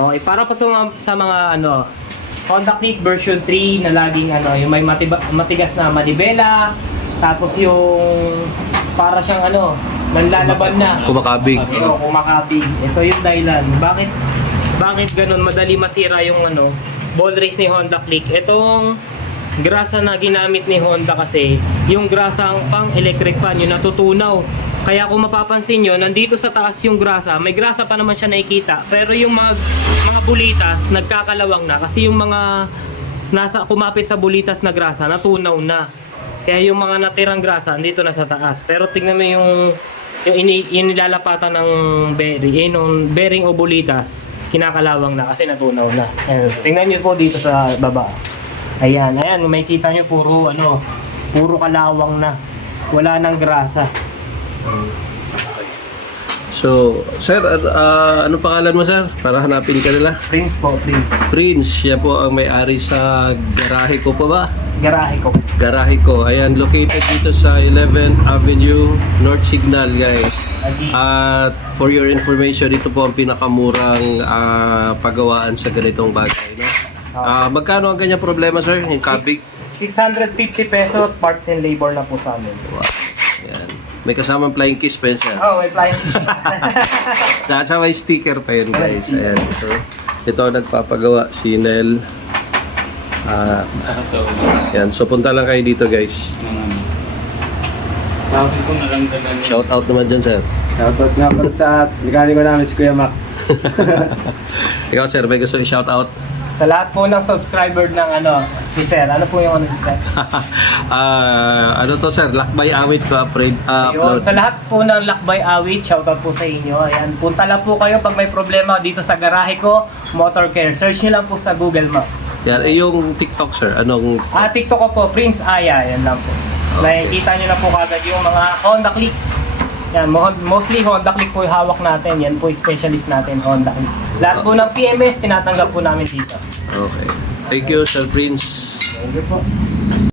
Okay, para pa sa mga ano, Honda Click version 3 na laging ano, yung may matigas na manibela, tapos yung para siyang ano, nanlalaban na. Kumakabig. Kumakabig. Ito yung dahilan. Bakit ganun madali masira yung ano, ball race ni Honda Click? Itong grasa na ginamit ni Honda kasi, yung grasang pang electric fan, yung natutunaw. Kaya kung mapapansin nyo, nandito sa taas yung grasa, may grasa pa naman siya nakikita. Pero yung mga bulitas, nagkakalawang na. Kasi yung mga kumapit sa bulitas na grasa, natunaw na. Kaya yung mga natirang grasa, andito na sa taas. Pero tingnan mo yung inilalapatan ng bearing o bulitas, kinakalawang na kasi natunaw na. Ayan. Tingnan nyo po dito sa baba. Ayan, may kita nyo puro kalawang na. Wala nang grasa. So, sir, ano pangalan mo, sir? Para hanapin ka nila. Prince po, Prince. Prince, siya po ang may-ari sa garahe ko pa ba? Garahe ko. Garahe ko. Ayan, located dito sa 11th Avenue, North Signal, guys. At for your information, ito po ang pinakamurang paggawaan sa ganitong bagay, no? Magkano ang kanyang problema, sir? Yung kabig? 650 pesos, parts and labor na po sa amin. Wow. Ayan. May kasamang flying kiss pa yun, sir. Oh, may flying kiss. At saka may sticker pa yun, guys. Ayan. Ito ang nagpapagawa, si Nel. Yan, so punta lang kayo dito, guys. Shout out naman dyan, sir. Shoutout nga pala sa mekaniko namin si Kuya Mac. Ikaw, sir, may gusto i-shout out? Sa lahat po ng subscriber ng ano, ni Sir. Ano po yung ano ni Sir? Ano to, sir? Lakbay awit ko Yun, upload. sa lahat po ng Lakbay Awit, shoutout po sa inyo. Ayan, punta lang po kayo pag may problema dito sa garahe ko, Motor Care. Search nyo lang po sa Google Map. Yan, yung TikTok, sir. Anong... TikTok ko po, Prince Aya. Yan lang po. Okay. Nakikita nyo na po kagad yung mga Honda Click. Yan, mostly Honda Click po yung hawak natin. Yan po yung specialist natin, Honda Click. Lahat po ng PMS, tinatanggap po namin dito. Okay. Thank you, Sir Prince. Thank you po.